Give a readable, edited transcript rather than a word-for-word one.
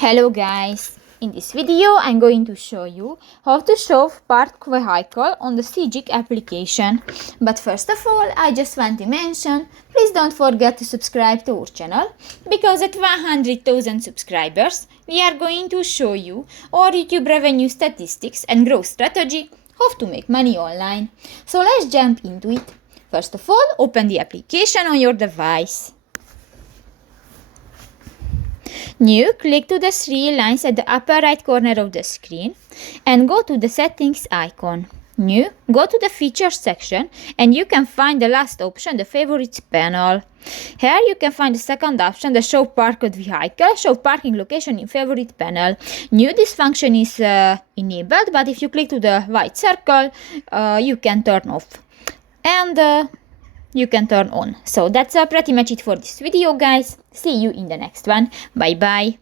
Hello guys! In this video I'm going to show you how to show park vehicle on the Sygic application. But first of all, I just want to mention, please don't forget to subscribe to our channel, because at 100,000 subscribers we are going to show you our YouTube revenue statistics and growth strategy, how to make money online. So let's jump into it. First of all, open the application on your device. New, click to the three lines at the upper right corner of the screen and go to the settings icon. New, go to the features section and you can find the last option, the favorites panel. Here you can find the second option, the show parked vehicle, show parking location in favorite panel. New, this function is enabled, but if you click to the white circle, you can turn off. And you can turn on. So that's pretty much it for this video, guys. See you in the next one. Bye bye.